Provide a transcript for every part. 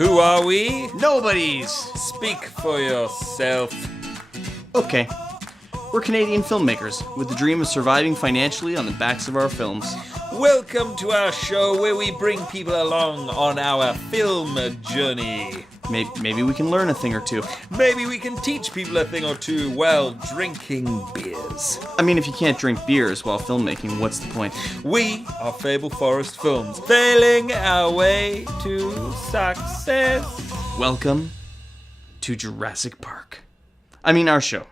Who are we? Nobodies! Speak for yourself. Okay. We're Canadian filmmakers with the dream of surviving financially on the backs of our films. Welcome to our show where we bring people along on our film journey. Maybe we can learn a thing or two. Maybe we can teach people a thing or two while drinking beers. I mean, if you can't drink beers while filmmaking, what's the point? We are Fable Forest Films, failing our way to success. Welcome to Jurassic Park. I mean, our show.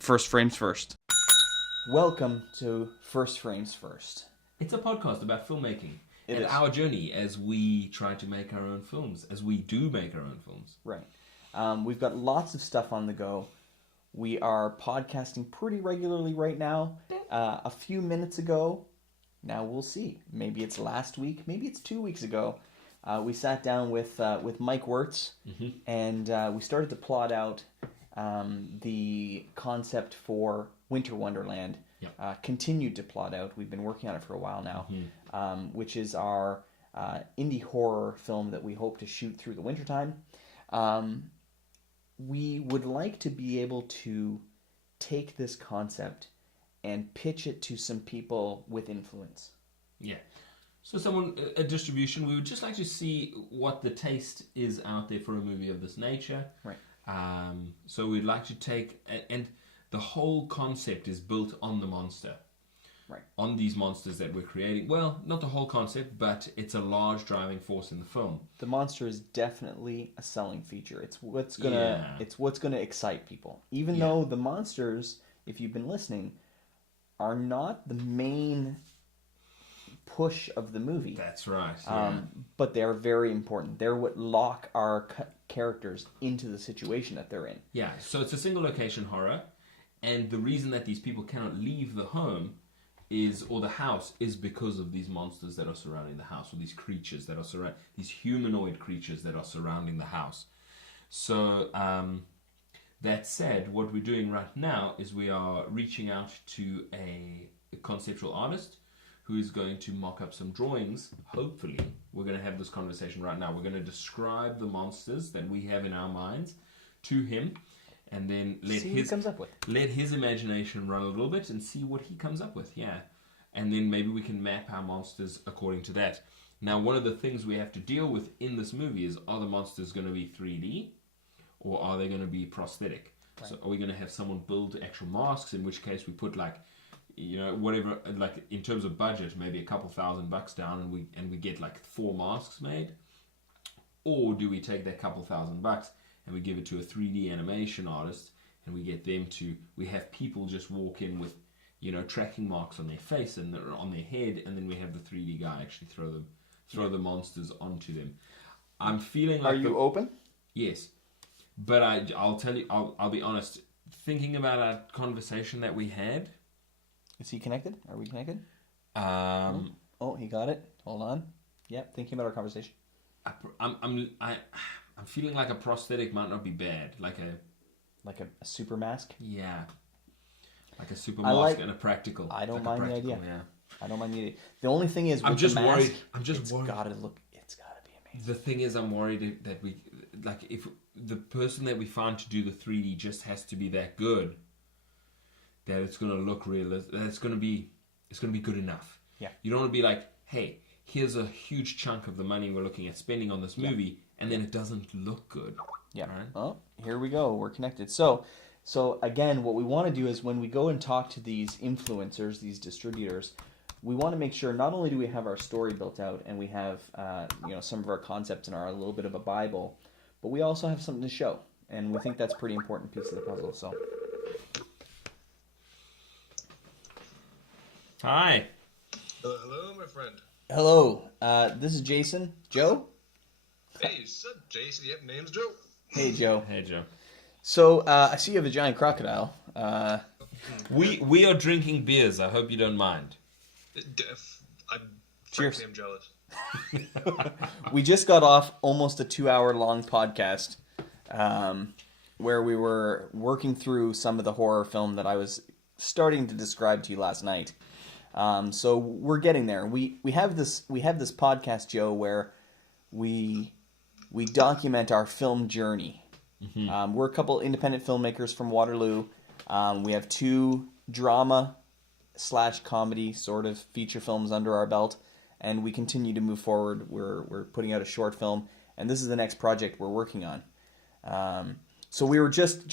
First Frames First. Welcome to First Frames First. It's a podcast about filmmaking and is. our journey as we try to make our own films, as we do make our own films. Right. We've got lots of stuff on the go. We are podcasting pretty regularly right now. A few minutes ago, now we'll see. Maybe it's last week, maybe it's 2 weeks ago. We sat down with Mike Wirtz, and we started to plot out the concept for Winter Wonderland. Yep. Continued to plot out. We've been working on it for a while now, which is our indie horror film that we hope to shoot through the wintertime. We would like to be able to take this concept and pitch it to some people with influence. Yeah. So a distribution, we would just like to see what the taste is out there for a movie of this nature. Right. So we'd like to take, and the whole concept is built on the monster. Right. On these monsters that we're creating. Well, not the whole concept, but it's a large driving force in the film. The monster is definitely a selling feature. It's what's gonna excite people. Even though the monsters, if you've been listening, are not the main push of the movie. That's right. Yeah. But they are very important. They're what lock our characters into the situation that they're in. Yeah, so it's a single location horror, and the reason that these people cannot leave the home or the house is because of these monsters that are surrounding the house, or these creatures that are these humanoid creatures that are surrounding the house. So that said, what we're doing right now is we are reaching out to a conceptual artist who is going to mock up some drawings. Hopefully, we're going to have this conversation right now. We're going to describe the monsters that we have in our minds to him, and then let his imagination run a little bit and see what he comes up with. Yeah, and then maybe we can map our monsters according to that. Now, one of the things we have to deal with in this movie is: are the monsters going to be 3D, or are they going to be prosthetic? Right. So, are we going to have someone build actual masks? In which case, we put whatever, like in terms of budget, maybe a couple $1,000 down, and we get like 4 masks made. Or do we take that couple $1,000 and we give it to a 3D animation artist, and we get them we have people just walk in with, tracking marks on their face and on their head, and then we have the 3D guy actually throw the monsters onto them. I'm feeling like... Are you open? Yes. But I'll tell you, I'll be honest, thinking about our conversation that we had... Is he connected? Are we connected? Oh, he got it. Hold on. Yep, thinking about our conversation. I'm feeling like a prosthetic might not be bad. Like a super mask? Yeah. Like a super mask and a practical. I don't mind the idea. Yeah. I don't mind the idea. The only thing is, I'm just worried. It's gotta be amazing. The thing is, I'm worried that we, if the person that we find to do the 3D just has to be that good, that it's going to look realistic, that it's going to be good enough. Yeah. You don't want to be like, hey, here's a huge chunk of the money we're looking at spending on this movie, and then it doesn't look good. Yeah. Right? Oh, here we go. We're connected. So again, what we want to do is when we go and talk to these influencers, these distributors, we want to make sure not only do we have our story built out and we have some of our concepts and a little bit of a Bible, but we also have something to show, and we think that's a pretty important piece of the puzzle. So. Hi. Hello, my friend. Hello. This is Jason. Joe? Hey, sup, Jason? Yep, name's Joe. Hey, Joe. Hey, Joe. So, I see you have a giant crocodile. We are drinking beers. I hope you don't mind. Cheers. I'm jealous. We just got off almost a 2-hour-long podcast where we were working through some of the horror film that I was starting to describe to you last night. So we're getting there. We have this podcast, Joe, where we we document our film journey. We're a couple independent filmmakers from Waterloo. We have 2 drama/comedy sort of feature films under our belt, and we continue to move forward. We're putting out a short film, and this is the next project we're working on. So we were just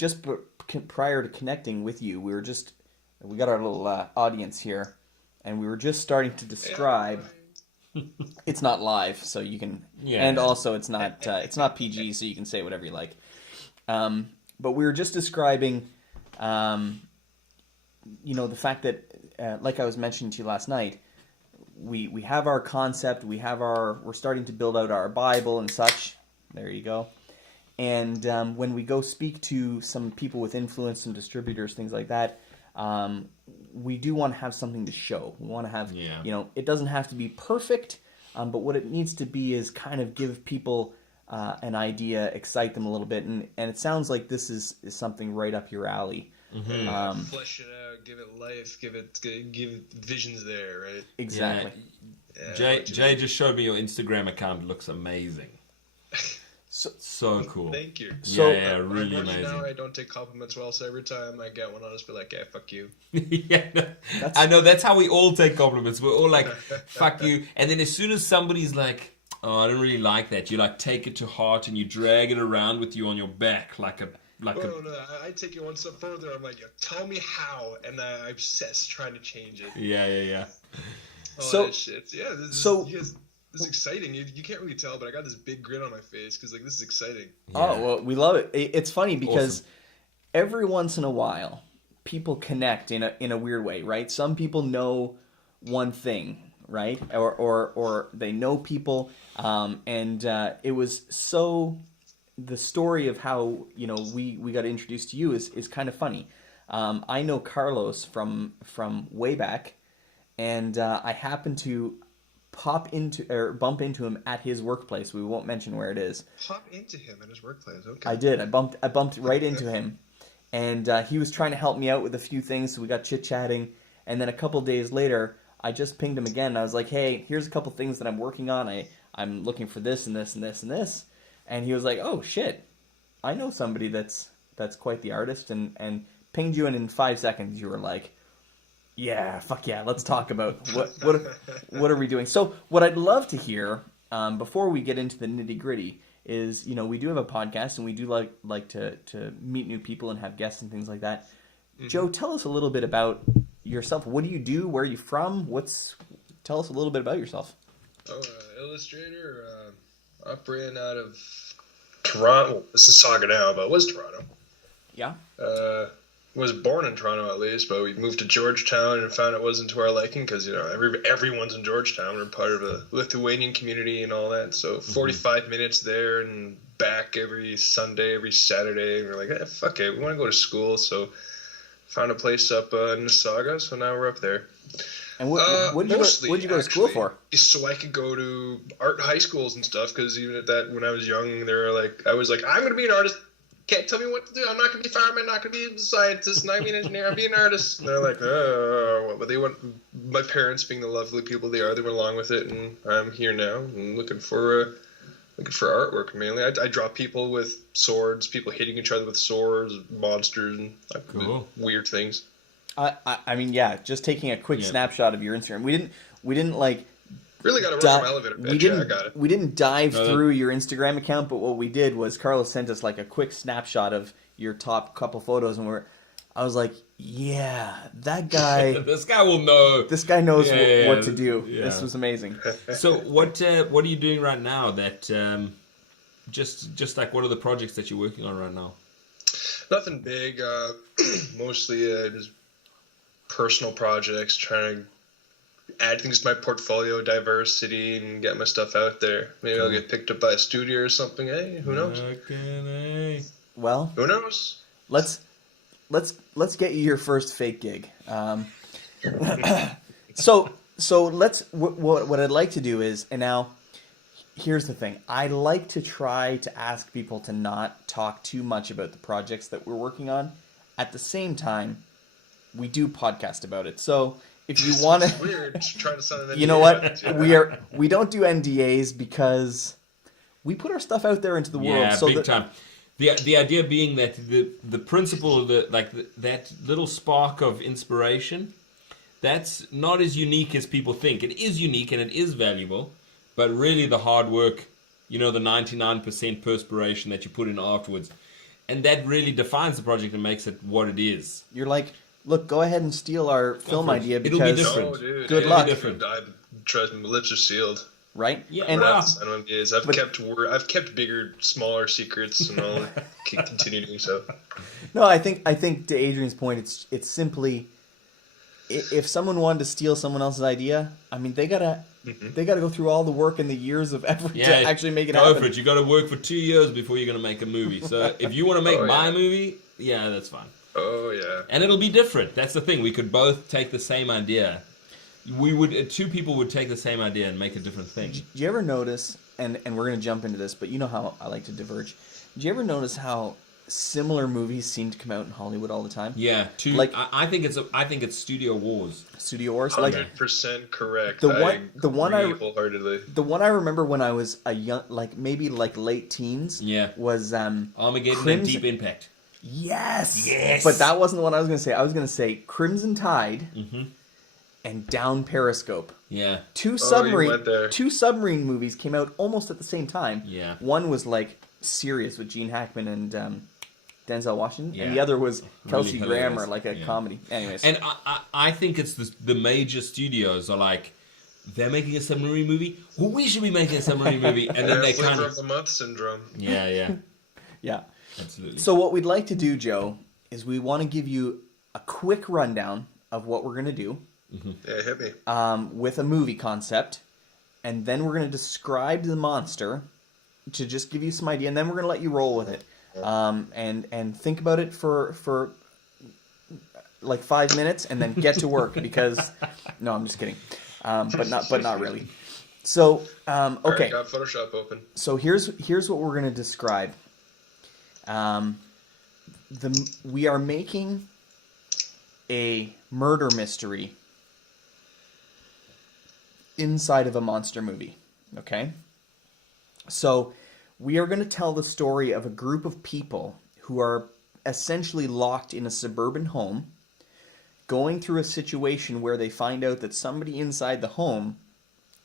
prior to connecting with you, we got our little audience here, and we were just starting to describe. It's not live, so you can, and also it's not PG, so you can say whatever you like. But we were just describing, the fact that, like I was mentioning to you last night, we have our concept, we're starting to build out our Bible and such. There you go. And when we go speak to some people with influence, some distributors, things like that, we do want to have something to show. We want to have, it doesn't have to be perfect, but what it needs to be is kind of give people an idea, excite them a little bit, and it sounds like this is something right up your alley. Flesh it out, give it life, give it visions there, right? Exactly. Yeah, Jay just showed me your Instagram account. It looks amazing. So cool. Thank you. So, really amazing. Now I don't take compliments well, so every time I get one, I'll just be like, "Yeah, fuck you." I know that's how we all take compliments. We're all like, "Fuck you," and then as soon as somebody's like, "Oh, I don't really like that," you like take it to heart and you drag it around with you on your back like a. No, I take it one step further. I'm like, tell me how, and I obsess trying to change it. Yeah. Oh, that shit. Yeah, this is exciting. You can't really tell, but I got this big grin on my face because this is exciting. Yeah. Oh, well, we love it. It's funny because every once in a while, people connect in a weird way, right? Some people know one thing, right? Or they know people, and it was so. The story of how we got introduced to you is kind of funny. I know Carlos from way back, and I happened to bump into him at his workplace. We won't mention where it is. Pop into him at his workplace. Okay. I did. I bumped right into him, and he was trying to help me out with a few things. So we got chit chatting, and then a couple days later, I just pinged him again. And I was like, "Hey, here's a couple things that I'm working on. I'm looking for this and this and this and this." And he was like, "Oh shit, I know somebody that's quite the artist," and pinged you, and in 5 seconds you were like, "Yeah, fuck yeah, let's talk about what are we doing." So what I'd love to hear before we get into the nitty gritty is, we do have a podcast and we do like to meet new people and have guests and things like that. Mm-hmm. Joe, tell us a little bit about yourself. What do you do? Where are you from? Tell us a little bit about yourself. Oh, illustrator. Operating out of Toronto. This is Saga now, but it was Toronto. Yeah. Was born in Toronto at least, but we moved to Georgetown and found it wasn't to our liking because everyone's in Georgetown. We're part of a Lithuanian community and all that. So 45 minutes there and back every Sunday, every Saturday. And we're like, fuck it, we want to go to school. So found a place up in Saga. So now we're up there. And what did you go to school for? So I could go to art high schools and stuff, because even at that, when I was young, I was like, I'm going to be an artist. Can't tell me what to do. I'm not going to be a fireman, not going to be a scientist, not going to be an engineer. I'm being an artist. And they're like, oh. But my parents, being the lovely people they are, they went along with it, and I'm here now. I'm looking for artwork mainly. I draw people with swords, people hitting each other with swords, monsters, and weird things. I mean, yeah, just taking a quick snapshot of your Instagram. We didn't like really got to work from elevator pitch. I got it. We didn't dive through your Instagram account, but what we did was Carlos sent us like a quick snapshot of your top couple photos, and I was like, yeah, that guy. This guy will know. This guy knows what to do. Yeah. This was amazing. So what are you doing right now? That just like, what are the projects that you're working on right now? Nothing big. Mostly just personal projects, trying to add things to my portfolio, diversity, and get my stuff out there. Maybe I'll get picked up by a studio or something. Hey, who knows? Well, who knows? Let's get you your first fake gig. So let's. What I'd like to do is, and now here's the thing. I like to try to ask people to not talk too much about the projects that we're working on. At the same time, we do podcast about it. So if you want weird trying to sign an NDA. You know what? We don't do NDAs because we put our stuff out there into the world. Yeah, So big time. The idea being that the principle of that little spark of inspiration, that's not as unique as people think. It is unique and it is valuable, but really the hard work, the 99% perspiration that you put in afterwards, and that really defines the project and makes it what it is. You're like, look, go ahead and steal our film idea It'll be because different. No, dude. Good It'll luck. be different. Trust me, my lips are sealed. right? Yeah, and well, I know it is. I've kept bigger, smaller secrets, and I'll continue doing so. no, I think to Adrian's point, it's simply if someone wanted to steal someone else's idea, I mean, they gotta go through all the work and the years of effort to actually make it happen. Go for it. You got to work for 2 years before you're going to make a movie. So if you want to make my movie, yeah, that's fine. Oh yeah. And it'll be different. That's the thing. We could both take the same idea. Two people would take the same idea and make a different thing. Did you ever notice? And we're gonna jump into this, but you know how I like to diverge. Did you ever notice how similar movies seem to come out in Hollywood all the time? Yeah, I think it's Studio Wars. Studio Wars, like 100% correct. the one wholeheartedly. the one I remember when I was a young, maybe late teens. Yeah. Was Armageddon and Deep Impact. Yes. But that wasn't the one I was gonna say. I was gonna say Crimson Tide. And Down Periscope. Yeah. Two submarine movies came out almost at the same time. Yeah. One was like serious with Gene Hackman and Denzel Washington, and Yeah. the other was Kelsey Really Grammer, hilarious. like a comedy. Anyways, And I think it's the major studios are like, they're making a submarine movie. Well, we should be making a submarine movie, and then they kind Flavor of of the month syndrome. yeah, yeah. absolutely. So what we'd like to do, Joe, is we want to give you a quick rundown of what we're gonna do. Yeah, hit me. With a movie concept, and then we're going to describe the monster to just give you some idea, and then we're going to let you roll with it, and think about it for like 5 minutes, and then get to work because no, I'm just kidding, but not really. So okay, Alright, got Photoshop open. so here's what we're going to describe. We are making a murder mystery inside of a monster movie, okay? So we are going to tell the story of a group of people who are essentially locked in a suburban home, going through a situation where they find out that somebody inside the home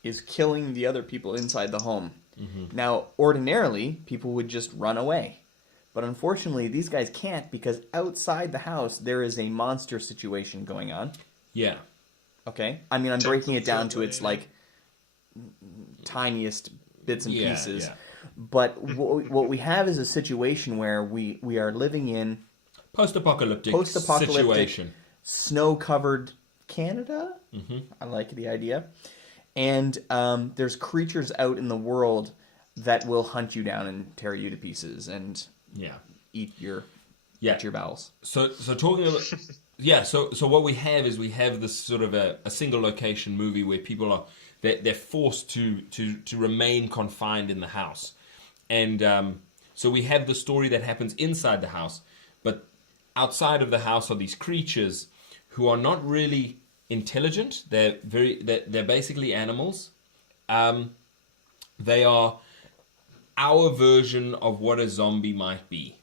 is killing the other people inside the home. Now, ordinarily, people would just run away. But unfortunately, these guys can't because outside the house, there is a monster situation going on. Yeah. Okay, I mean, I'm breaking it down to its like tiniest bits and pieces. Yeah. But what we have is a situation where we are living in Post-apocalyptic situation. snow-covered Canada. I like the idea, and there's creatures out in the world that will hunt you down and tear you to pieces and eat your bowels. So talking about so what we have is this sort of a single location movie where people are they're forced to remain confined in the house, and so we have the story that happens inside the house, but outside of the house are these creatures who are not really intelligent. They're basically animals. They are our version of what a zombie might be,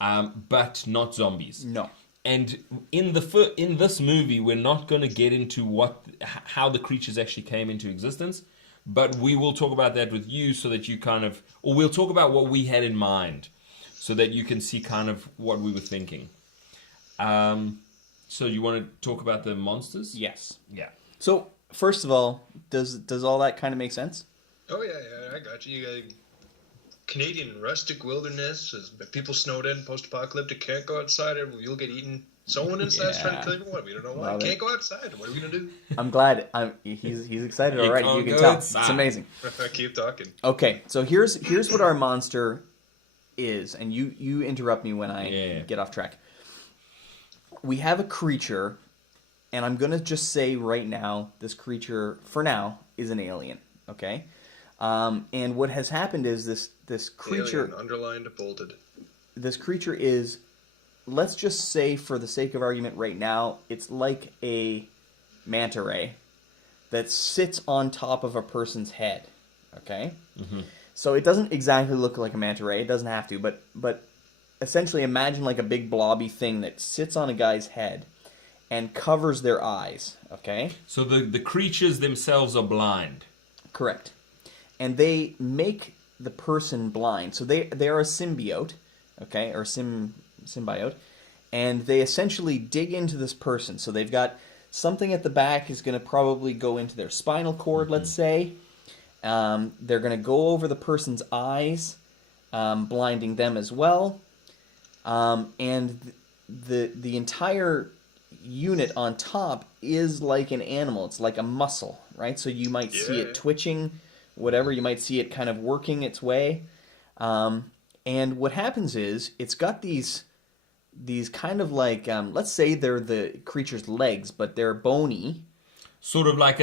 but not zombies. No. And in this movie, we're not going to get into how the creatures actually came into existence, but we will talk about that with you so that you or we'll talk about what we had in mind, so that you can see kind of what we were thinking. So you want to talk about the monsters? Yes. Yeah. So first of all, does all that kind of make sense? Oh yeah, I got you. You got Canadian rustic wilderness. People snowed in, post-apocalyptic, can't go outside. You'll get eaten. Someone inside's trying to kill everyone. We don't know why. Can't go outside. What are we gonna do? I'm glad. He's excited already. You can tell. It's amazing. Keep talking. Okay, so here's what our monster is, and you interrupt me when I get off track. We have a creature, and I'm gonna just say right now, this creature for now is an alien. Okay. And what has happened is this creature... Alien, underlined, bolted. This creature is, let's just say for the sake of argument right now, it's like a manta ray that sits on top of a person's head. Okay? So it doesn't exactly look like a manta ray. It doesn't have to, but essentially imagine like a big blobby thing that sits on a guy's head and covers their eyes, okay? So the creatures themselves are blind. Correct. And they make the person blind. So they are a symbiote, okay, or symbiote, and they essentially dig into this person. So they've got something at the back is going to probably go into their spinal cord, let's say. They're going to go over the person's eyes, blinding them as well. And the entire unit on top is like an animal. It's like a muscle, right? So you might see it twitching, whatever. You might see it kind of working its way. And what happens is it's got these kind of like, let's say they're the creature's legs, but they're bony. Sort of like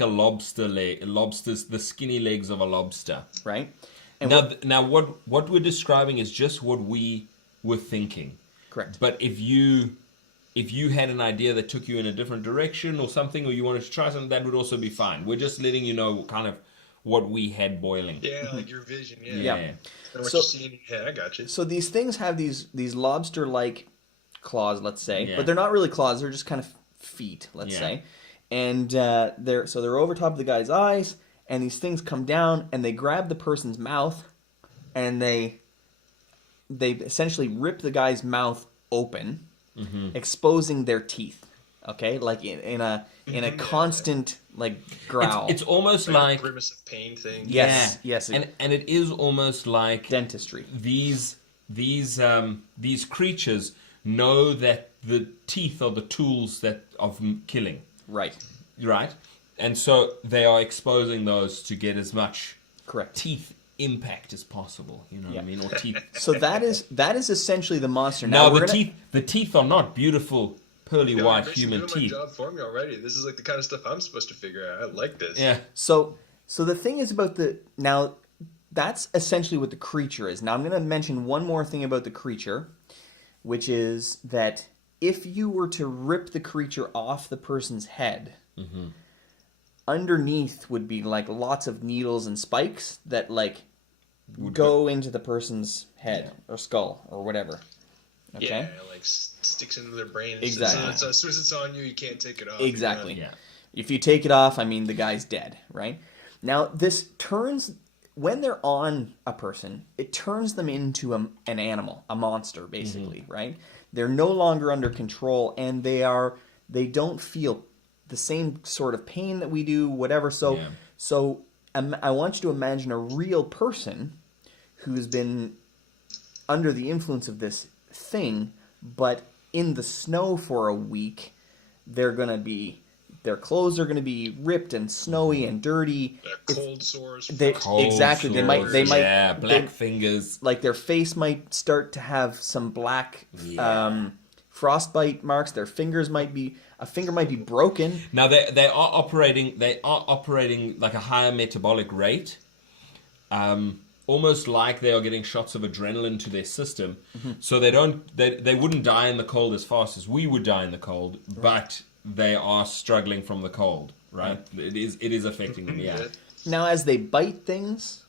a lobster leg, the skinny legs of a lobster. Right. And Now what we're describing is just what we were thinking. Correct. But if you had an idea that took you in a different direction or something, or you wanted to try something, that would also be fine. We're just letting you know kind of what we had boiling. Yeah, like your vision. Yeah. Yeah. And what So- you see in your head, I got you. So these things have these lobster-like claws, let's say, Yeah. but they're not really claws. They're just kind of feet, let's say. And they're over top of the guy's eyes, and these things come down and they grab the person's mouth, and they essentially rip the guy's mouth open, exposing their teeth. Okay, like in a constant like growl. It's almost Like a like grimace of pain thing. Yes, yes. and it is almost like Dentistry. These creatures know that the teeth are the tools of killing, Right. right? And so they are exposing those to get as much Correct. teeth impact as possible. You know what I mean? Or teeth. So that is essentially the monster. Now we're the gonna- teeth are not beautiful pearly Yo, white you're human doing teeth. my job for me already. This is like the kind of stuff I'm supposed to figure out. I like this. Yeah. So the thing is about now that's essentially what the creature is. Now I'm going to mention one more thing about the creature, which is that if you were to rip the creature off the person's head, underneath would be like lots of needles and spikes that like go into the person's head or skull or whatever. Okay? Yeah, like sticks into their brain. Exactly. So as soon as it's on you, you can't take it off. Exactly. Yeah. If you take it off, I mean, the guy's dead, right? Now, this turns, when they're on a person, it turns them into an animal, a monster, basically, right? They're no longer under control, and they don't feel the same sort of pain that we do, whatever. So I want you to imagine a real person who's been under the influence of this thing, but in the snow for a week, their clothes are gonna be ripped and snowy and dirty. Cold sores. Exactly. They might black fingers. like their face might start to have some black frostbite marks. Their fingers a finger might be broken. Now they are operating like a higher metabolic rate. Almost like they are getting shots of adrenaline to their system. So they wouldn't die in the cold as fast as we would die in the cold, but they are struggling from the cold, right? It is affecting them, yeah. Now, as they bite things,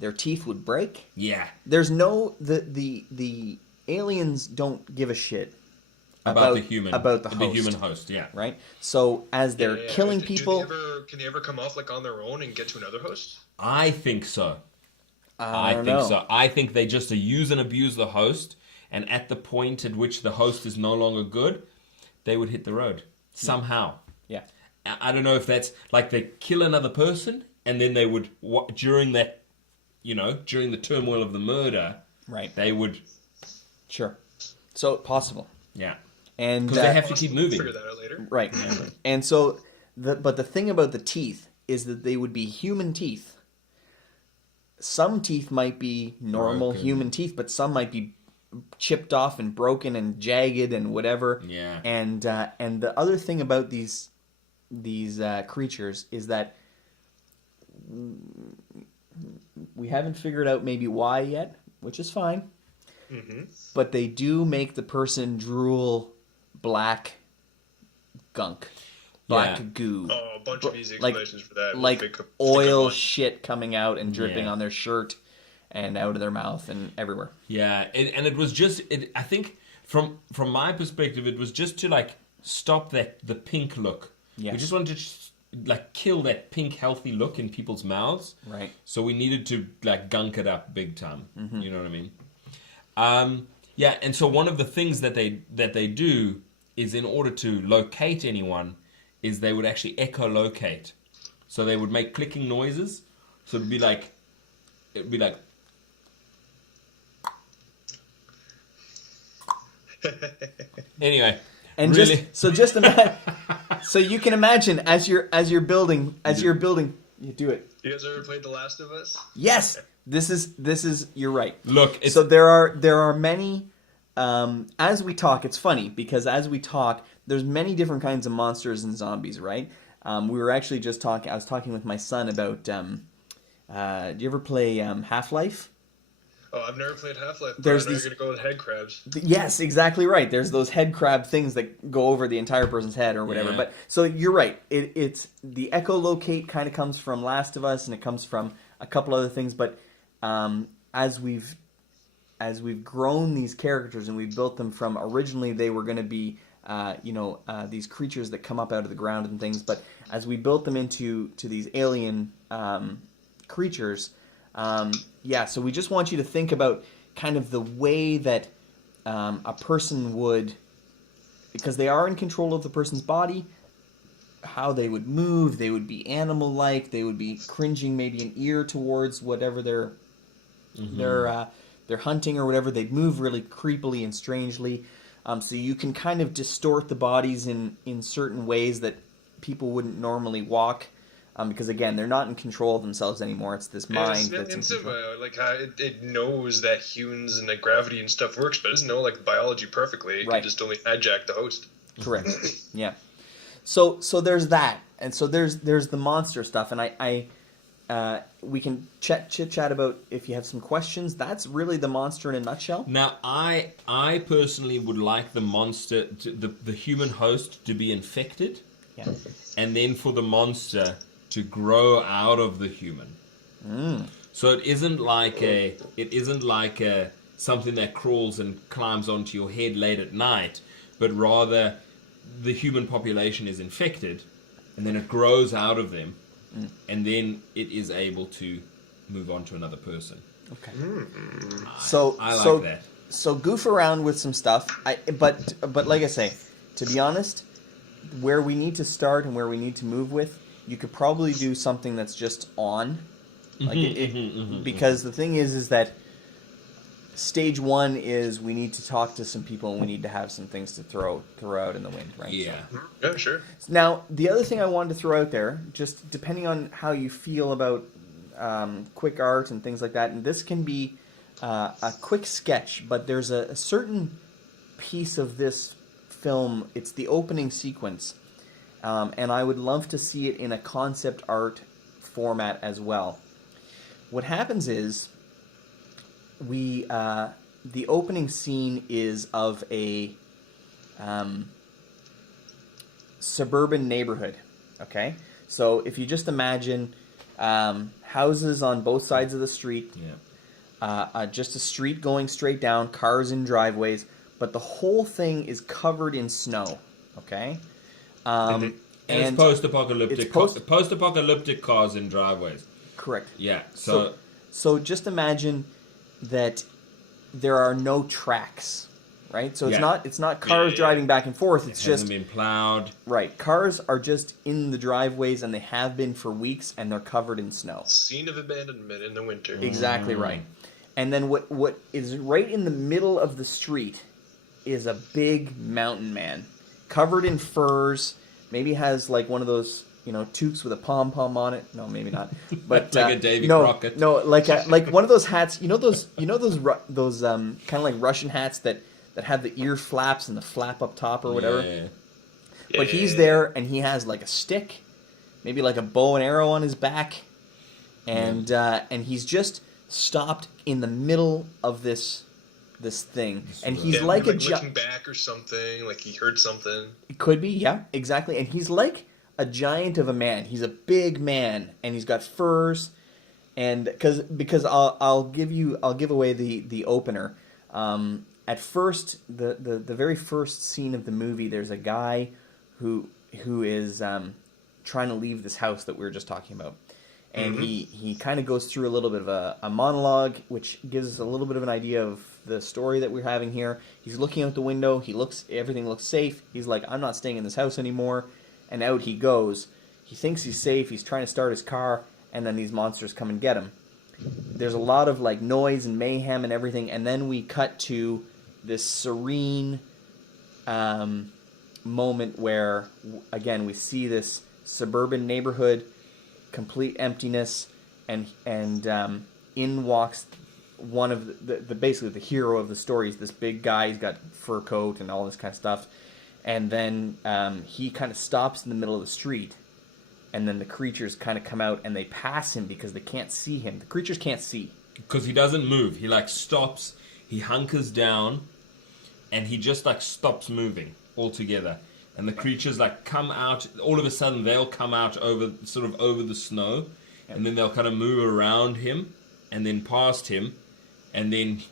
their teeth would break. Yeah. There's the aliens don't give a shit About the human. about the human host, yeah. right? So as they're killing people, Can they ever come off like on their own and get to another host? I think so. I don't think know. so. I think they just use and abuse the host, and at the point at which the host is no longer good, they would hit the road somehow. Yeah. I don't know if that's like they kill another person, and then they would during the turmoil of the murder, Right. They would, Sure. So possible. yeah, And because they have to keep moving. Figure that out later. right. And so but the thing about the teeth is that they would be human teeth. Some teeth might be normal Broken. human teeth, but some might be chipped off and broken and jagged and whatever. Yeah. And the other thing about these creatures is that we haven't figured out maybe why yet, which is fine. But they do make the person drool black gunk, black Yeah. goo. Oh, bunch of easy like- explanations for that. like We'll think of oil one. shit coming out and dripping Yeah. on their shirt and out of their mouth and everywhere. Yeah, and it was just. I think from my perspective, it was just to like stop the pink look. Yeah. We just wanted to just, like kill that pink healthy look in people's mouths. Right. So we needed to like gunk it up big time. You know what I mean? Yeah, and so one of the things that they do is in order to locate anyone, is they would actually echolocate. So they would make clicking noises. So it'd be like. Anyway, And really, just imagine, so you can imagine as you're building, you do it. You guys ever played The Last of Us? Yes, this is you're right. look, it's, So there are many. As we talk, it's funny because as we talk, there's many different kinds of monsters and zombies, right? We were actually just talking. I was talking with my son about. Do you ever play Half-Life? Oh, I've never played Half-Life, but There's I know these- you're going to go with head crabs. Yes, exactly right. There's those head crab things that go over the entire person's head or whatever. Yeah. But so you're right. It's the echolocate kind of comes from Last of Us, and it comes from a couple other things. But as we've grown these characters and we've built them from originally they were going to be these creatures that come up out of the ground and things. But as we built them into these alien creatures. So we just want you to think about kind of the way that a person would, because they are in control of the person's body, how they would move. They would be animal-like. They would be cringing maybe an ear towards whatever they're hunting or whatever. They'd move really creepily and strangely. So you can kind of distort the bodies in certain ways that people wouldn't normally walk. Because again, they're not in control of themselves anymore. It's this mind that's in control. Like how it knows that humans and that gravity and stuff works, but it doesn't know like biology perfectly. It Right. can just only hijack the host. Correct. Yeah. So there's that, and so there's the monster stuff, and I we can chit chat about if you have some questions. That's really the monster in a nutshell. now I personally would like the monster, the human host, to be infected, Yeah. and then for the monster to grow out of the human. So it isn't like a something that crawls and climbs onto your head late at night, but rather the human population is infected, and then it grows out of them, and then it is able to move on to another person. Okay. I like that. So goof around with some stuff. But like I say, to be honest, where we need to start and where we need to move with, you could probably do something that's just on, like because the thing is that stage one is we need to talk to some people and we need to have some things to throw out in the wind, right? Yeah. Yeah, sure. Now, the other thing I wanted to throw out there, just depending on how you feel about quick art and things like that, and this can be a quick sketch, but there's a certain piece of this film, it's the opening sequence, and I would love to see it in a concept art format as well. What happens is, the opening scene is of a suburban neighborhood, okay? So if you just imagine houses on both sides of the street, just a street going straight down, cars in driveways, but the whole thing is covered in snow, okay? And it's post-apocalyptic. it's Post-apocalyptic cars in driveways. Correct. Yeah. So just imagine that there are no tracks, right? So it's not cars driving back and forth. It's it hasn't just been plowed. right. Cars are just in the driveways, and they have been for weeks, and they're covered in snow. Scene of abandonment in the winter. Exactly right. And then what is right in the middle of the street is a big mountain man, covered in furs. Maybe has like one of those, toques with a pom-pom on it. No, maybe not. But Like a Davy Crockett. No, like one of those hats. Those kind of like Russian hats that have the ear flaps and the flap up top or whatever. Yeah. But he's there and he has like a stick, maybe like a bow and arrow on his back, and he's just stopped in the middle of this thing, and he's looking back or something, like he heard something. It could be, yeah, exactly. And he's like a giant of a man. He's a big man, and he's got furs. And because I'll give away the opener. At first, the very first scene of the movie, there's a guy who is trying to leave this house that we were just talking about. And he kind of goes through a little bit of a monologue, which gives us a little bit of an idea of the story that we're having here. He's looking out the window. Everything looks safe. He's like, I'm not staying in this house anymore. And out he goes. He thinks he's safe. He's trying to start his car, and then these monsters come and get him. There's a lot of like noise and mayhem and everything, and then we cut to this serene moment where, again, we see this suburban neighborhood, complete emptiness, and in walks one of the basically the hero of the story. Is this big guy. He's got fur coat and all this kind of stuff, and then he kind of stops in the middle of the street, and then the creatures kind of come out and they pass him because they can't see him. The creatures can't see because he doesn't move. He like stops. He hunkers down, and he just like stops moving altogether. And the creatures like come out. All of a sudden, they'll come out over the snow, and then they'll kind of move around him, and then past him, and then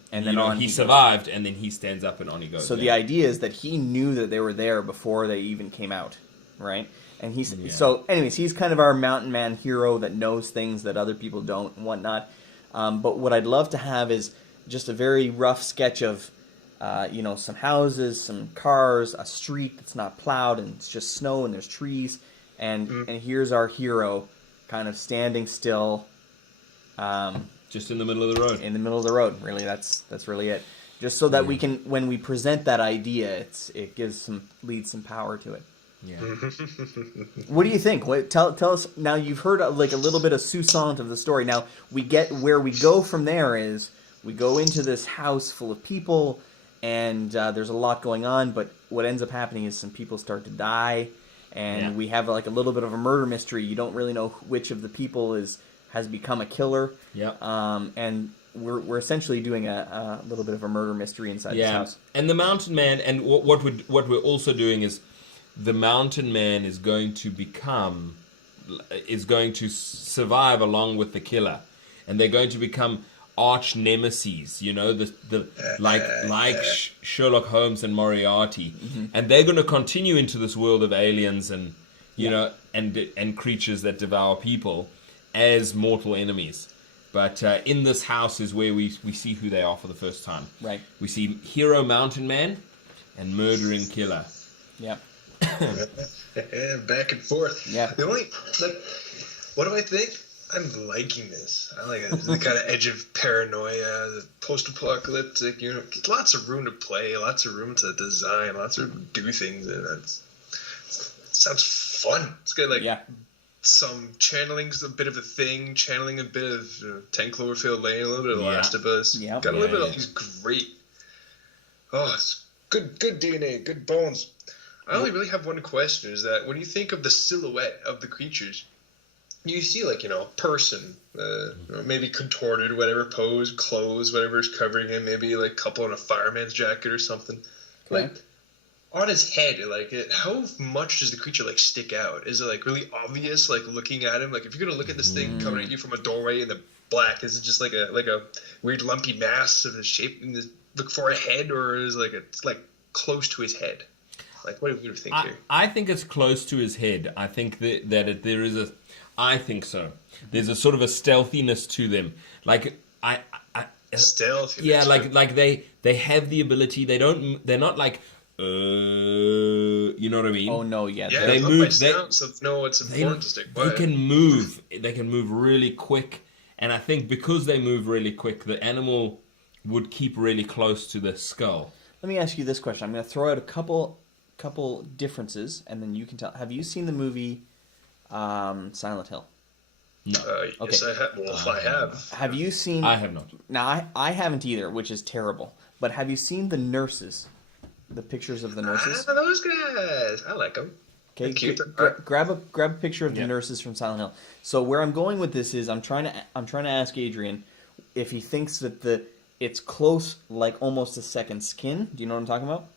he survived, and then he stands up and on he goes. So the idea is that he knew that they were there before they even came out, right? And so anyways, he's kind of our mountain man hero that knows things that other people don't and whatnot. But what I'd love to have is just a very rough sketch of. Some houses, some cars, a street that's not plowed, and it's just snow, and there's trees, and here's our hero, kind of standing still, just in the middle of the road. In the middle of the road, really. That's really it. Just so that we can, when we present that idea, it leads some power to it. Yeah. What do you think? Tell us now. You've heard like a little bit of sousant of the story. Now we get where we go from there is we go into this house full of people. And there's a lot going on, but what ends up happening is some people start to die, and we have like a little bit of a murder mystery. You don't really know which of the people has become a killer. Yeah. And we're essentially doing a little bit of a murder mystery inside this house. And the Mountain Man, and what we're also doing is the Mountain Man is going to survive along with the killer, and they're going to become arch nemesis, the like Sherlock Holmes and Moriarty, and they're going to continue into this world of aliens and and creatures that devour people as mortal enemies. But in this house is where we see who they are for the first time. Right. We see hero Mountain Man and murdering killer. Yeah. Back and forth. Yeah. The only what do I think? I'm liking this. I like it. The kind of edge of paranoia, the post-apocalyptic, lots of room to play, lots of room to design, lots of do things, and it sounds fun. It's got some channeling, a bit of a thing, channeling a bit of 10 Cloverfield Lane, a little bit of Last of Us. Yep. Got a little bit of these great. Oh, it's good DNA, good bones. I only really have one question: is that when you think of the silhouette of the creatures, you see, person, maybe contorted, whatever pose, clothes, whatever's covering him, maybe like a couple in a fireman's jacket or something. Okay. Like on his head, how much does the creature stick out? Is it really obvious, looking at him? Like if you're gonna look at this thing coming at you from a doorway in the black, is it just like a weird lumpy mass of the shape in look for a head, or is it's close to his head? What do you think here? I think it's close to his head. I think there is a. I think so. There's a sort of a stealthiness to them. Stealthiness. Yeah, like they have the ability. They're not you know what I mean? Oh no, yeah. Yeah, They move. So no, it's important to stick by. They can move. They can move really quick, and I think because they move really quick, the animal would keep really close to the skull. Let me ask you this question. I'm going to throw out a couple differences, and then you can tell. Have you seen the movie Silent Hill? No. Yes, I have. Well, I have. Have you seen... I have not. Now, I haven't either, which is terrible. But have you seen the nurses? The pictures of the nurses? Those guys. I like them. Okay, grab a picture of the nurses from Silent Hill. So where I'm going with this is I'm trying to ask Adrian if he thinks that it's close, like almost a second skin. Do you know what I'm talking about?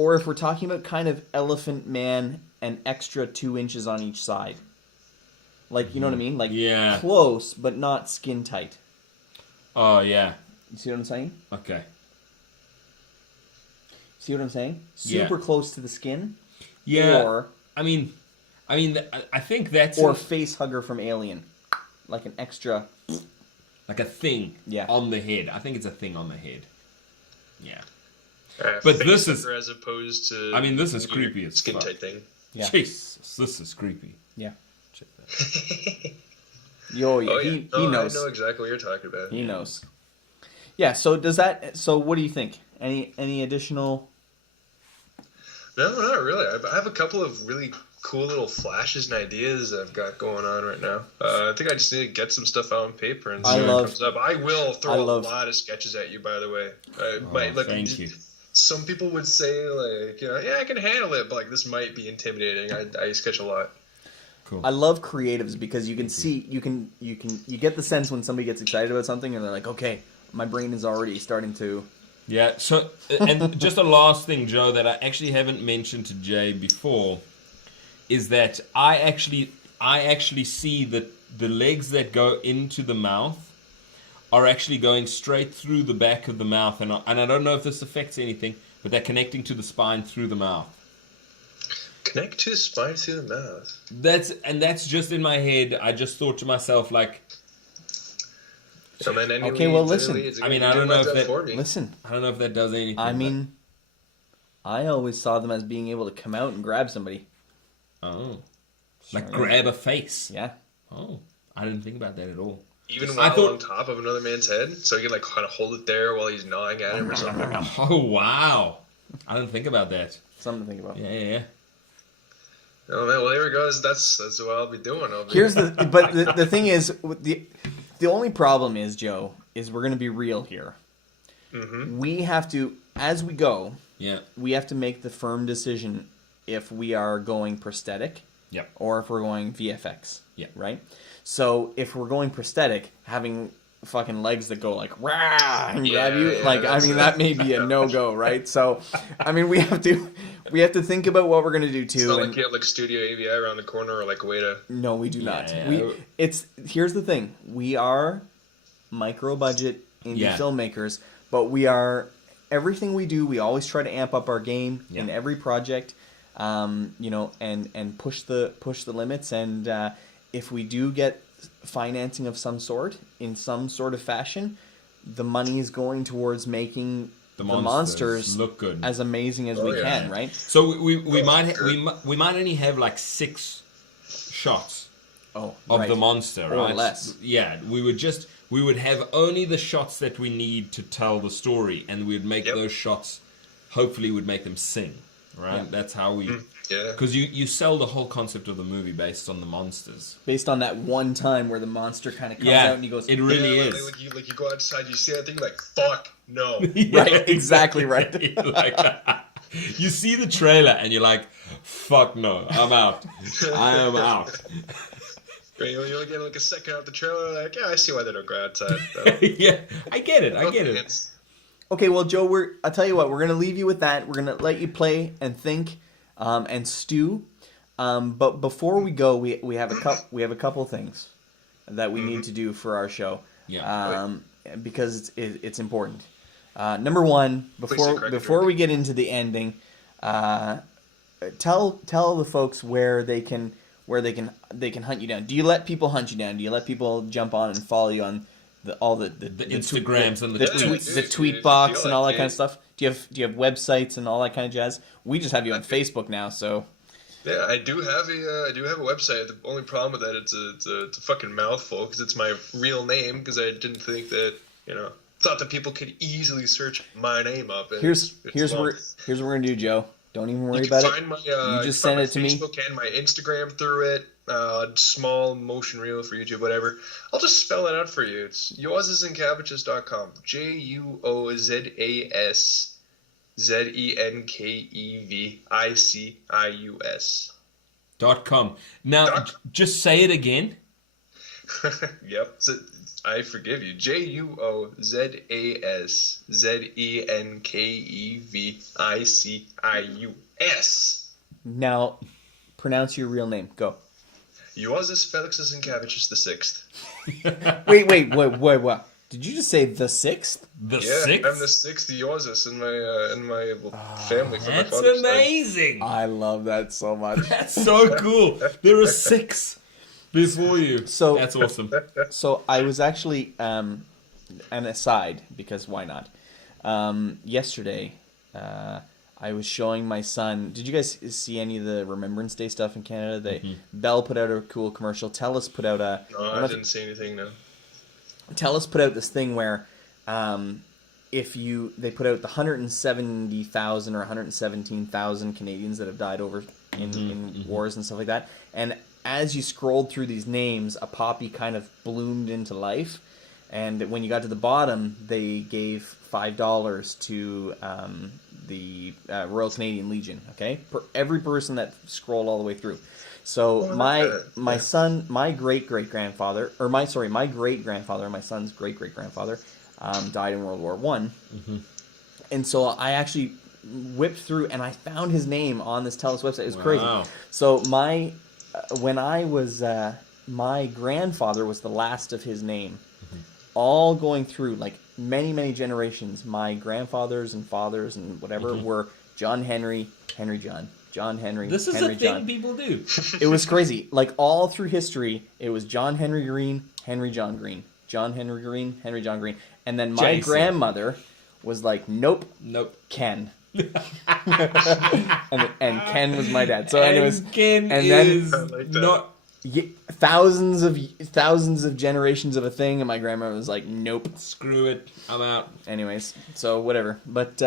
or if we're talking about kind of Elephant Man and extra 2 inches on each side. Like, you know what I mean? Like, Yeah. close, but not skin tight. Oh, yeah. You see what I'm saying? Okay. See what I'm saying? Yeah. Super close to the skin. Yeah. Or I mean, I think that's or face hugger from Alien. Like an extra... like a thing Yeah. on the head. I think it's a thing on the head. Yeah. But this is- as opposed to. I mean, this is creepy as skin fuck. tight thing. Yeah. Jesus, this is creepy. Yeah. Check that. Yo, yeah. Oh yeah, He no, knows. I know exactly what you're talking about. He knows. Yeah, so does that... So what do you think? Any additional... No, not really. I have a couple of really cool little flashes and ideas I've got going on right now. I think I just need to get some stuff out on paper and see what comes up. I will throw a lot of sketches at you, by the way. Thank you. Some people would say, like, yeah, I can handle it, but like this might be intimidating. I sketch a lot. Cool. I love creatives because you can see, you get the sense when somebody gets excited about something and they're like, okay, my brain is already starting to... Yeah, so, and just a last thing, Joe, that I actually haven't mentioned to Jay before, is that I actually see that the legs that go into the mouth are actually going straight through the back of the mouth, and I don't know if this affects anything, but they're connecting to the spine through the mouth. Connect to the spine through the mouth. That's just in my head. I just thought to myself, like... Okay, well, listen. I mean, I don't know if that... Listen. I don't know if that does anything. I mean, I always saw them as being able to come out and grab somebody. Oh. Like grab a face. Yeah. Oh. I didn't think about that at all. Even while on top of another man's head? So you can, like, kind of hold it there while he's gnawing at him or something? Oh, wow. I didn't think about that. Something to think about. Yeah. Oh, man, well, there we go. That's what I'll be doing. Here's the thing is, the only problem is, Joe, is we're going to be real here. Mm-hmm. We have to, as we go, we have to make the firm decision if we are going prosthetic or if we're going VFX. Yeah. Right? So if we're going prosthetic, having fucking legs that go like rah and grab you, I mean, that may be a no-go, right? So, I mean, we have to think about what we're gonna do too. It's not like you have like Studio AVI around the corner or like a way to. No, we do not. Yeah. Here's the thing: we are micro-budget indie filmmakers, but we are everything we do. We always try to amp up our game in every project, and push the limits. And if we do get financing of some sort in some sort of fashion, the money is going towards making the monsters look good, as amazing as we can, right? So we might only have like 6 shots of the monster, right? Or less. Yeah, we would have only the shots that we need to tell the story, and we'd make those shots. Hopefully, would make them sing, right? Yeah. That's how we. Yeah. Because you sell the whole concept of the movie based on the monsters. Based on that one time where the monster kind of comes out and he goes... It really is. Like you go outside, you see that thing, like, fuck, no. Right, exactly right. You see the trailer and you're like, fuck no, I'm out. I am out. You'll get like a second out the trailer, like, yeah, I see why they don't go outside. Yeah, I get it. Okay, well, Joe, I'll tell you what, we're going to leave you with that. We're going to let you play and think and stew. But before we go, we have a couple things that we need to do for our show. Yeah. Because it's important. Number one, before we get into the ending, tell the folks where they can hunt you down. Do you let people hunt you down? Do you let people jump on and follow you on the Instagrams and the tweet box and all that kind of stuff? Do you have websites and all that kind of jazz? We just have you on Facebook now, so. Yeah, I do have a website. The only problem with that it's a fucking mouthful because it's my real name. Because I didn't think that thought that people could easily search my name up. And here's what we're gonna do, Joe. Don't even worry about it. You just send it to me. Facebook and my Instagram through it. Small motion reel for YouTube, whatever. I'll just spell it out for you. It's juozaszenkevicius.com. JuozasZenkevicius.com. Now, just say it again. Yep. So, I forgive you. Juozas Zenkevicius. Now, pronounce your real name. Go. Juozas Zenkevicius the Sixth. Wait. What? Did you just say the sixth? The Yeah, sixth? I'm the sixth Juozas in my family from my That's father's amazing. I love that so much. That's so cool. There are 6 before you. So- That's awesome. So I was actually, an aside, because why not? Yesterday, I was showing my son. Did you guys see any of the Remembrance Day stuff in Canada? Bell put out a cool commercial. TELUS put out a. No, I didn't see anything, no. TELUS put out this thing where, they put out the 170,000 or 117,000 Canadians that have died over in wars and stuff like that, and as you scrolled through these names, a poppy kind of bloomed into life, and when you got to the bottom, they gave $5 to the Royal Canadian Legion. Okay, for every person that scrolled all the way through. So my great great grandfather, my great grandfather, my son's great great grandfather, died in World War I, and so I actually whipped through and I found his name on this TELUS website. It was crazy. So my grandfather was the last of his name. All going through like many generations. My grandfathers and fathers and whatever were John Henry, Henry John. John Henry. This is Henry a thing John. people do. It was crazy. Like all through history, it was John Henry Green, Henry John Green, John Henry Green, Henry John Green, and then my grandmother was like, nope, Ken. and Ken was my dad. So, anyways, Ken and is like not. thousands of generations of a thing, and my grandma was like, nope. Screw it, I'm out. Anyways, so whatever. But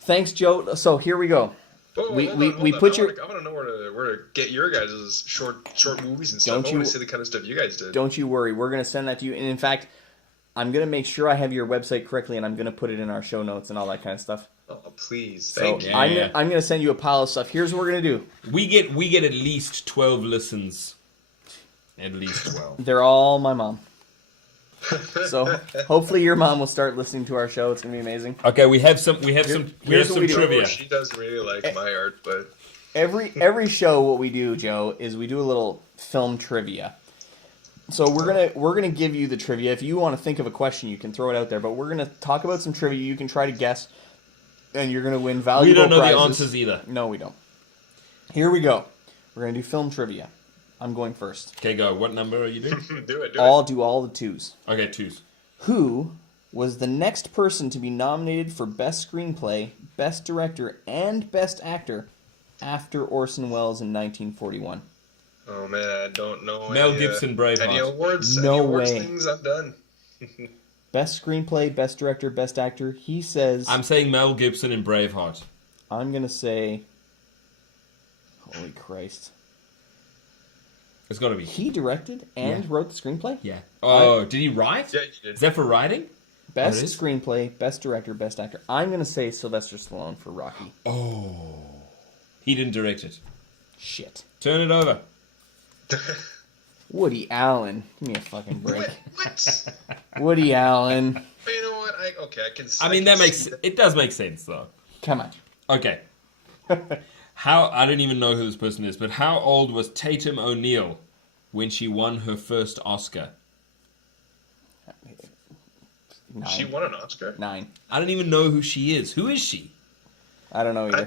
thanks, Joe. So here we go. Oh, we hold on. put I want to know where to get your guys' short movies and stuff. I want to see the kind of stuff you guys did. Don't you worry. We're going to send that to you. And in fact, I'm going to make sure I have your website correctly, and I'm going to put it in our show notes and all that kind of stuff. Oh, please. So Thank you. I'm going to send you a pile of stuff. Here's what we're going to do. We get at least 12 listens. At least 12. They're all my mom. So hopefully your mom will start listening to our show. It's going to be amazing. Okay, we have some what we do. trivia. She does really like my art, but Every show, what we do, Joe, is we do a little film trivia. So we're gonna give you the trivia. If you want to think of a question, you can throw it out there. But we're gonna talk about some trivia. You can try to guess, and you're gonna win valuable We don't know prizes. the answers either. No, we don't. Here we go. We're gonna do film trivia. I'm going first. Okay, go. What number are you doing? do it. I'll do all the twos. Okay, 2s. Who was the next person to be nominated for Best Screenplay, Best Director, and Best Actor after Orson Welles in 1941? Oh man, I don't know. Mel Gibson, Braveheart. Any awards? No any awards way. Things I've done. Best Screenplay, Best Director, Best Actor. He says... I'm saying Mel Gibson in Braveheart. I'm going to say... Holy Christ. It's got to be. He directed and wrote the screenplay? Yeah. Oh, did he write? Yeah, you did. Is that for writing? Best it is? Screenplay, Best Director, Best Actor. I'm going to say Sylvester Stallone for Rocky. Oh. He didn't direct it. Shit. Turn it over. Woody Allen. Give me a fucking break. What? Woody Allen. But you know what? I can. I mean, that makes... It does make sense, though. Come on. Okay. I don't even know who this person is, but how old was Tatum O'Neal when she won her first Oscar? 9. She won an Oscar. 9. I don't even know who she is. Who is she? I don't know either.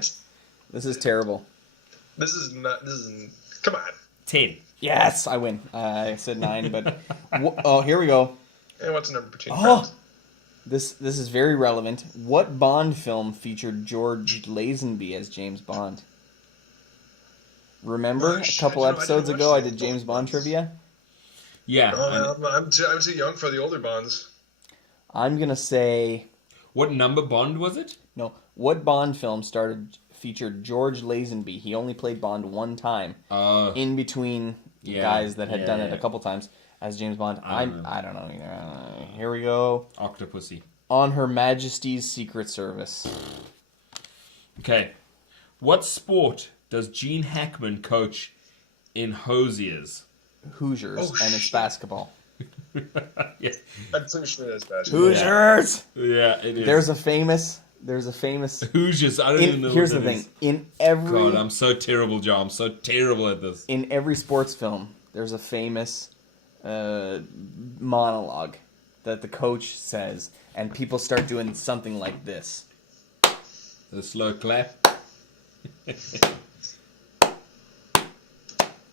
This is terrible. This is. Come on. 10. Yes, I win. I said 9, but... oh, here we go. And what's the number between Oh! friends? This is very relevant. What Bond film featured George Lazenby as James Bond? Remember a couple episodes ago I did James Bond trivia? Yeah. I'm too young for the older Bonds. I'm going to say... What number Bond was it? No. What Bond film featured George Lazenby? He only played Bond one time. In between guys that had done it a couple times as James Bond. I don't know either. Here we go. Octopussy. On Her Majesty's Secret Service. Okay. What sport does Gene Hackman coach in Hoosiers? Hoosiers, and it's basketball. Yeah, I'm pretty sure that's bad. Hoosiers. yeah, it is. There's a famous. Hoosiers. I don't even know. Here's what the that thing. is. In every God, I'm so terrible, Joe. I'm so terrible at this. in every sports film, there's a famous monologue that the coach says, and people start doing something like this. The slow clap.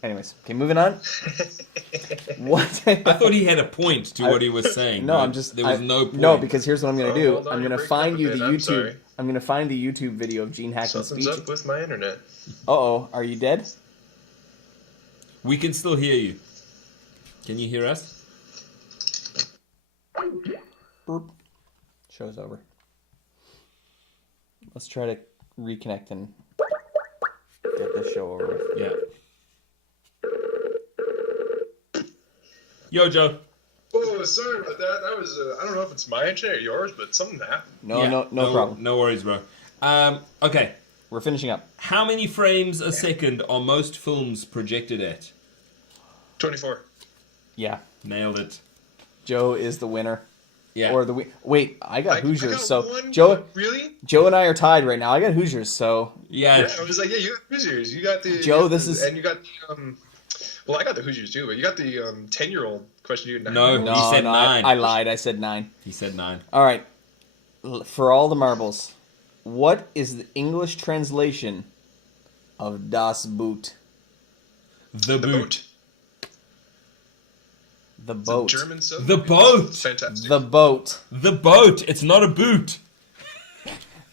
Anyways, okay, moving on. What? I thought he had a point to what he was saying. No, but I'm just. There was no point. No, because here's what I'm gonna do. hold on, I'm you're gonna breaking find up you a the bit. I'm YouTube. sorry. I'm gonna find the YouTube video of Gene Hackman's Something's speech. up with my internet. Uh-oh, are you dead? We can still hear you. Can you hear us? Boop. Show's over. Let's try to reconnect and get this show over with. Yeah. Yo, Joe. Oh, sorry about that. That was, I don't know if it's my internet or yours, but something happened. No, Yeah, no problem. No worries, bro. Okay. We're finishing up. How many frames a second are most films projected at? 24. Yeah, Nailed it. Joe is the winner. Yeah. Or the wait, I got Hoosiers. I got So one, Joe Really? and I are tied right now. I got Hoosiers. So Yeah. Yeah, I was like, yeah, you got Hoosiers. You got the... Joe, you got this the- is- And you got the, well, I got the Hoosiers too, but you got the 10-year-old question you didn't No. know. You said 9. I lied. I said 9. He said 9. All right. For all the marbles, what is the English translation of Das Boot? The boot. The It's a boat. German sub. The boat. It's fantastic. The boat. The boat. It's not a boot.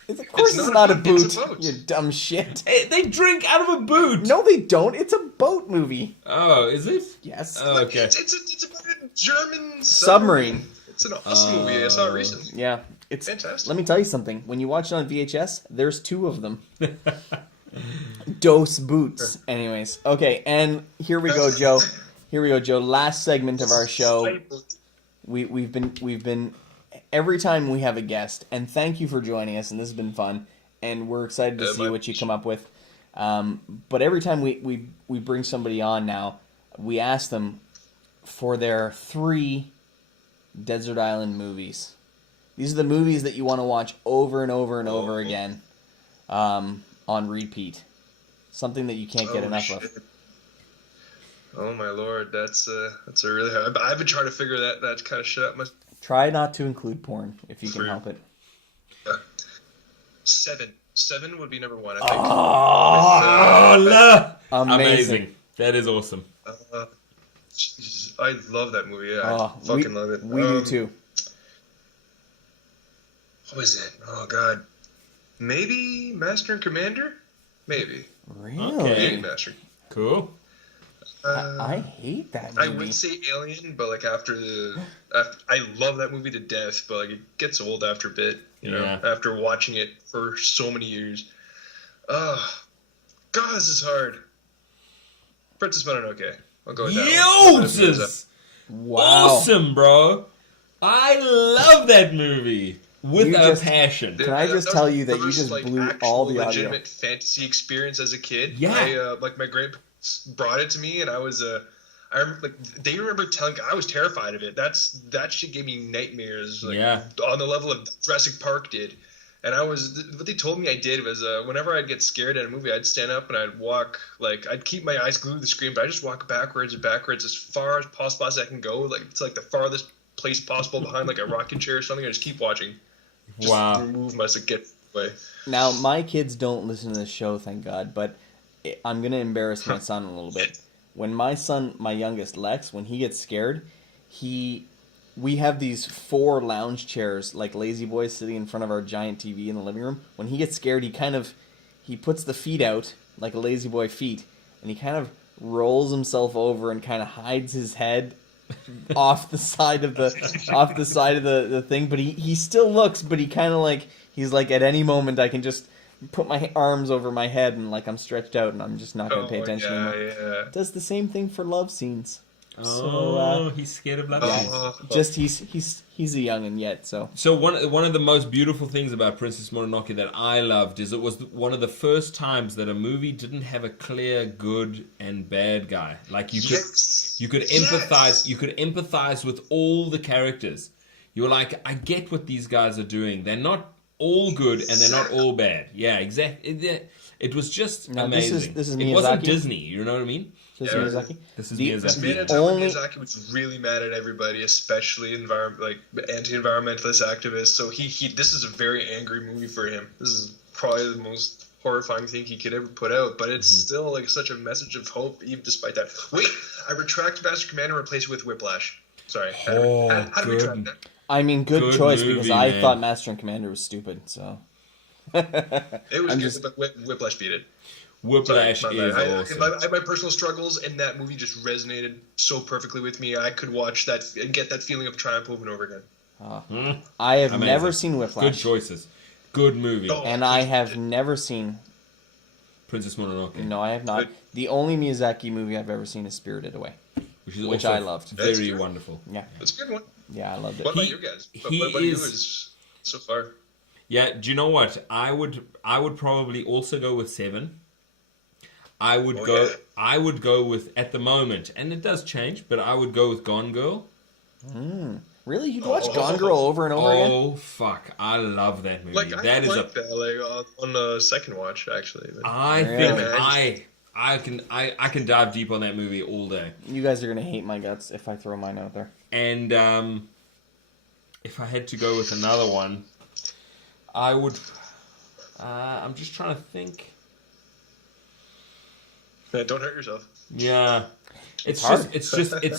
Of course, it's not not a a boot, boot. it's a boat. You dumb shit. Hey, they drink out of a boot. No, they don't. It's a boat movie. Oh, is it? Yes. Oh, okay. It's about a German Submarine. It's an awesome movie. I saw it recently. Yeah. It's Fantastic. Let me tell you something. When you watch it on VHS, there's 2 of them. Dos boots. Anyways, okay, and here we go, Joe. Here we go, Joe. Last segment of our show. We've been every time we have a guest, and thank you for joining us, and this has been fun, and we're excited to see what you come up with. But every time we bring somebody on now, we ask them for their 3 desert island movies. These are the movies that you want to watch over and over and over again, on repeat. Something that you can't get enough of. Oh my lord, that's a really hard. I've been trying to figure that kind of shit out. Try not to include porn if you can help it. 7 would be number 1. I think. Oh, Amazing. That is awesome. Jesus, I love that movie. Yeah, Oh, I fucking love it. We do too. What was it? Oh god, maybe Master and Commander. Maybe. Really? Okay. Maybe Master. Cool. I hate that movie. I would say Alien, but like after I love that movie to death, but like it gets old after a bit, you know, Yeah. after watching it for so many years. God, this is hard. Princess Mononoke. I'll go with that one. Yozas! Wow. Awesome, bro. I love that movie with You a just- passion. Can I just That tell was you that the you first, just like, blew actual all the audio? legitimate fantasy experience as a kid. Yeah. I, like my grandparents brought it to me, and I was I remember, like, they remember telling. I was terrified of it. That shit gave me nightmares. Like, Yeah. on the level of Jurassic Park did. And what they told me I did was whenever I'd get scared at a movie, I'd stand up and I'd walk, like, I'd keep my eyes glued to the screen, but I just walk backwards and backwards as far as possible as I can go. Like, it's like the farthest place possible behind, like, a rocking chair or something. I just keep watching. Just Wow. remove myself, get away. Now, my kids don't listen to this show, thank God, but I'm going to embarrass my son a little bit. When my son, my youngest, Lex, when he gets scared, we have these 4 lounge chairs, like lazy boys, sitting in front of our giant TV in the living room. When he gets scared, he puts the feet out, like a lazy boy feet, and he kind of rolls himself over and kind of hides his head off the side of the thing. But he still looks, but he kind of like, he's like, at any moment I can just put my arms over my head and like I'm stretched out and I'm just not going to pay attention anymore. Yeah. Does the same thing for love scenes. Oh, he's scared of love scenes. Just he's a youngin' yet, so. So one of the most beautiful things about Princess Mononoke that I loved is it was one of the first times that a movie didn't have a clear good and bad guy. Like you could empathize with all the characters. You were like, I get what these guys are doing. They're not all good and they're not all bad. Yeah, exactly. It was just amazing. This is It wasn't Miyazaki? Disney, you know what I mean? This is Miyazaki. This is This Miyazaki. made it Miyazaki was really mad at everybody, especially anti-environmentalist activists. So this is a very angry movie for him. This is probably the most horrifying thing he could ever put out, but it's still like such a message of hope, even despite that. Wait, I retract Master Commander and replace it with Whiplash. Sorry. How to retract that? I mean, good choice, movie, because I man. thought Master and Commander was stupid, so. It was good, but Whiplash beat it. Whiplash Sorry, is I awesome. had my personal struggles, and that movie just resonated so perfectly with me. I could watch that and get that feeling of triumph over and over again. I have Amazing. never seen Good Whiplash. choices. Good movie. Oh. And I have never seen. Princess Mononoke. No, I have not. The only Miyazaki movie I've ever seen is Spirited Away. Which I loved. Very That's true. wonderful. Yeah. That's a good one. Yeah, I loved it. What about you guys? What about you so far? Yeah, do you know what? I would probably also go with 7. I would go with, at the moment, and it does change, but I would go with Gone Girl. Really? You'd watch Gone Girl over and over again? Oh fuck, I love that movie. Like, That is on the second watch, actually. But I Really? think I can dive deep on that movie all day. You guys are going to hate my guts if I throw mine out there. And if I had to go with another one, I would. I'm just trying to think. Yeah, don't hurt yourself. Yeah, it's hard. it's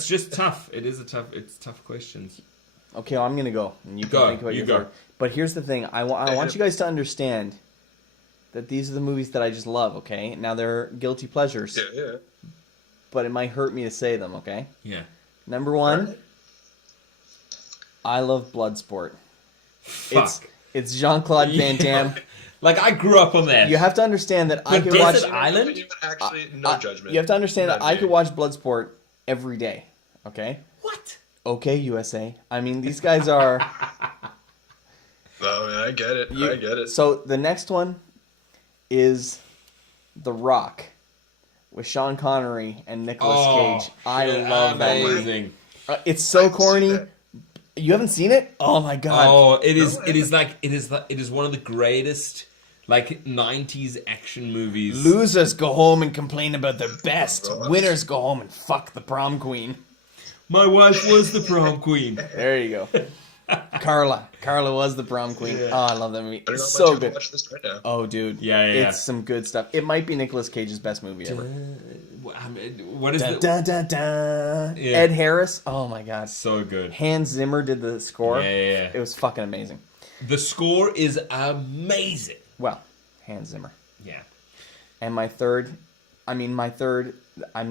just tough. It's tough questions. Okay, well, I'm going to go. And you can Go, think about you your go. third. But here's the thing. I want you guys to understand that these are the movies that I just love, okay? Now, they're guilty pleasures, Yeah. but it might hurt me to say them, okay? Yeah. Number one, I love Bloodsport. Fuck. It's Jean-Claude Van Damme. Like, I grew up on that. You have to understand that I But could watch... Desert Island? Actually, no judgment. You have to understand that I could watch Bloodsport every day, okay? What? Okay, USA. I mean, these guys are... Oh, man, I get it. I get it. So, the next one is The Rock with Sean Connery and Nicolas Cage. I love that movie. Amazing. It's so I've seen corny. that. You haven't seen it? Oh my god. Oh, it is one of the greatest like 90s action movies. Losers go home and complain about their best. Winners go home and fuck the prom queen. My wife was the prom queen. There you go. Carla was the prom queen. Yeah. Oh, I love that movie. I don't know It's how much so you good. watch this right now. Oh, dude. Yeah. It's some good stuff. It might be Nicolas Cage's best movie ever. What is Dun, it? dun, dun, dun. Yeah. Ed Harris. Oh my god. So good. Hans Zimmer did the score. Yeah. It was fucking amazing. The score is amazing. Well, Hans Zimmer. Yeah. And my third, I'm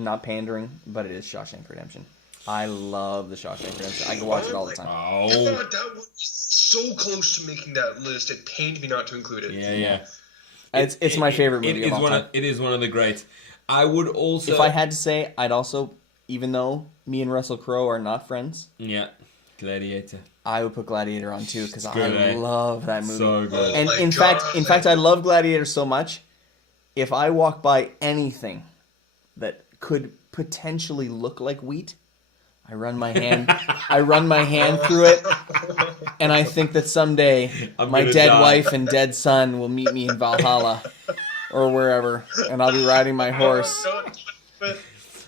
not pandering, but it is Shawshank Redemption. I love the Shawshank Redemption. I can watch it all the time. I Oh. thought that was so close to making that list. It pained me not to include it. Yeah. It's my favorite movie of all time. It is one of the greats. I would also... If I had to say, I'd also, even though me and Russell Crowe are not friends, Yeah. Gladiator. I would put Gladiator on too because I good, eh? love that movie. So good. And Oh my in God. fact, I love Gladiator so much. If I walk by anything that could potentially look like wheat, I run my hand through it, and I think that someday I'm my gonna dead die. wife and dead son will meet me in Valhalla or wherever, and I'll be riding my horse.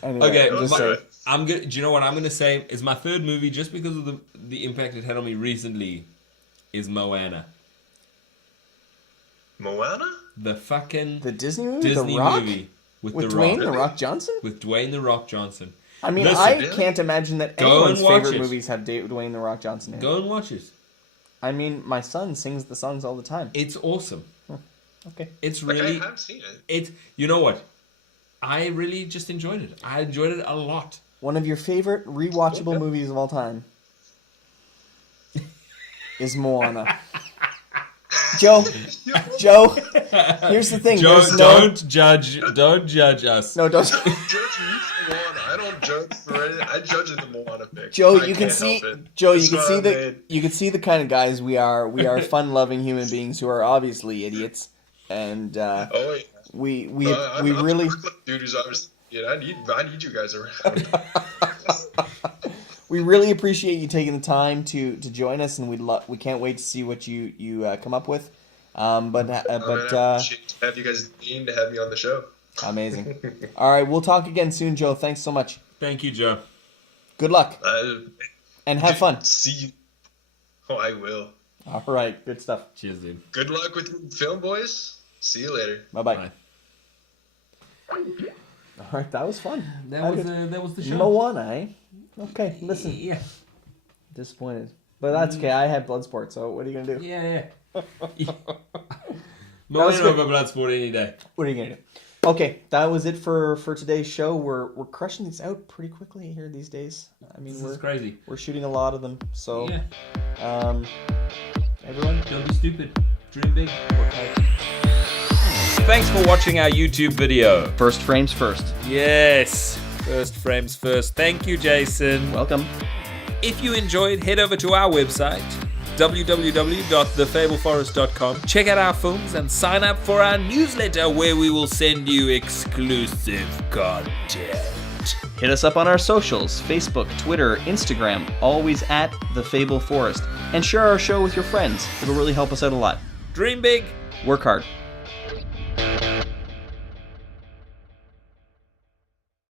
Anyway, Okay, I'm just my- saying. I'm gonna. Do you know what I'm gonna say? Is my third movie just because of the impact it had on me recently? Is Moana, Moana? the fucking The Disney movie, Disney The Rock, movie with with the Dwayne Rock, The Rock Johnson. with Dwayne the Rock Johnson. I mean, Listen, I really? can't imagine that Go anyone's and watch favorite it. movies have Dwayne The Rock Johnson in it. Go and watch it. I mean, my son sings the songs all the time. It's awesome. Okay. It's Like, really. I have seen it. It's. You know what? I really just enjoyed it. I enjoyed it a lot. One of your favorite rewatchable Okay. movies of all time is Moana. Joe. Here's the thing. Joe, There's no. don't judge us. No, don't. Judge me for Moana. I don't judge for anything. I judge in the Moana pick. Joe, I you can can't see. help it. Joe, you That's can what see I the. made. You can see the kind of guys we are. We are fun-loving human beings who are obviously idiots, and Oh, yeah. we I'm really. the dude who's obviously. Yeah, I need you guys around. We really appreciate you taking the time to join us, and we can't wait to see what you come up with. I appreciate to have you guys dean to have me on the show. Amazing. All right, we'll talk again soon, Joe. Thanks so much. Thank you, Joe. Good luck and have fun. See you. Oh, I will. All right, good stuff. Cheers, dude. Good luck with your film, boys. See you later. Bye-bye. Bye. All right, that was fun. That was the show. Moana, eh? Okay, listen. Yeah. Disappointed. But that's okay. I had Bloodsport, so what are you going to do? Yeah. was Moana good. over Bloodsport any day. What are you going to do? Okay, that was it for today's show. We're crushing these out pretty quickly here these days. I mean, This is crazy. we're shooting a lot of them. So, Yeah. Everyone, Don't be stupid. Dream big. work hard. Thanks for watching our YouTube video. First frames first. Yes, first frames first. Thank you, Jason. Welcome. If you enjoyed, head over to our website, www.thefableforest.com. Check out our films and sign up for our newsletter where we will send you exclusive content. Hit us up on our socials, Facebook, Twitter, Instagram, always at The Fable Forest. And share our show with your friends. It'll really help us out a lot. Dream big. Work hard.